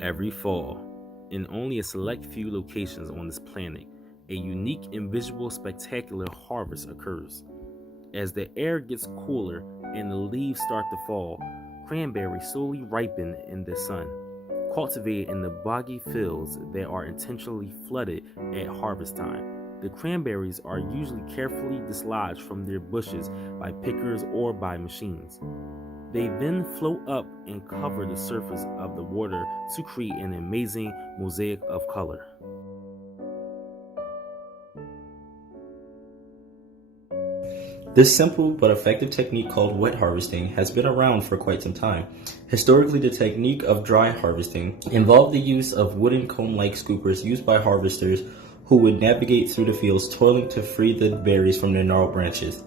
Every fall, in only a select few locations on this planet, a unique and visual spectacular harvest occurs. As the air gets cooler and the leaves start to fall, cranberries slowly ripen in the sun, cultivated in the boggy fields that are intentionally flooded at harvest time. The cranberries are usually carefully dislodged from their bushes by pickers or by machines. They then float up and cover the surface of the water to create an amazing mosaic of color. This simple but effective technique called wet harvesting has been around for quite some time. Historically, the technique of dry harvesting involved the use of wooden comb-like scoopers used by harvesters who would navigate through the fields toiling to free the berries from their gnarled branches.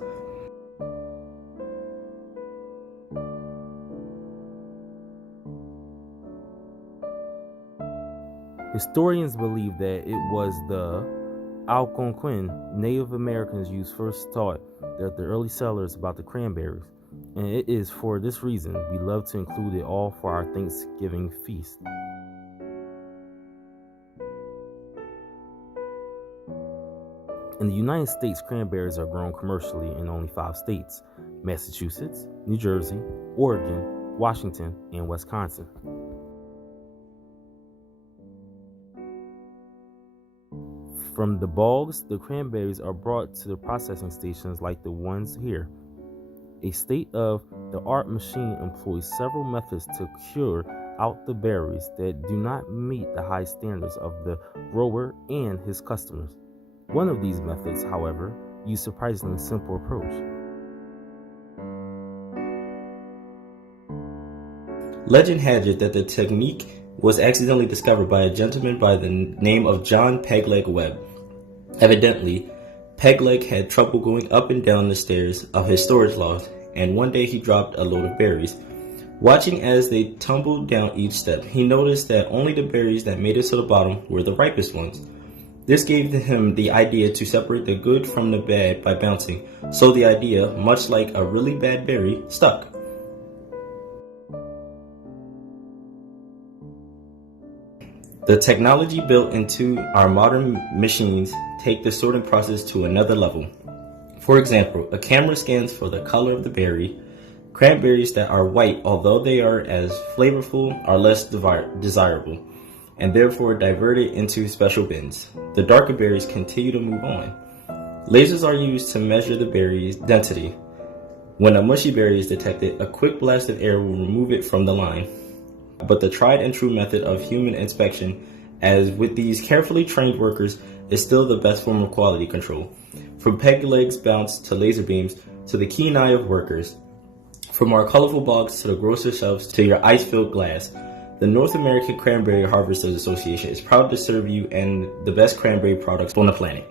Historians believe that it was the Algonquin Native Americans used first taught that the early settlers about the cranberries, and it is for this reason we love to include it all for our Thanksgiving feast. In the United States, cranberries are grown commercially in only 5 states: Massachusetts, New Jersey, Oregon, Washington, and Wisconsin. From the bogs, the cranberries are brought to the processing stations like the ones here. A state-of-the-art machine employs several methods to cure out the berries that do not meet the high standards of the grower and his customers. One of these methods, however, uses a surprisingly simple approach. Legend has it that the technique was accidentally discovered by a gentleman by the name of John Pegleg Webb. Evidently, Pegleg had trouble going up and down the stairs of his storage loft, and one day he dropped a load of berries. Watching as they tumbled down each step, he noticed that only the berries that made it to the bottom were the ripest ones. This gave him the idea to separate the good from the bad by bouncing, so the idea, much like a really bad berry, stuck. The technology built into our modern machines take the sorting process to another level. For example, a camera scans for the color of the berry. Cranberries that are white, although they are as flavorful, are less desirable, and therefore diverted into special bins. The darker berries continue to move on. Lasers are used to measure the berry's density. When a mushy berry is detected, a quick blast of air will remove it from the line. But the tried and true method of human inspection, as with these carefully trained workers, is still the best form of quality control. From Pegleg's bounce to laser beams to the keen eye of workers, from our colorful bogs to the grocery shelves to your ice-filled glass, the North American Cranberry Harvesters Association is proud to serve you and the best cranberry products on the planet.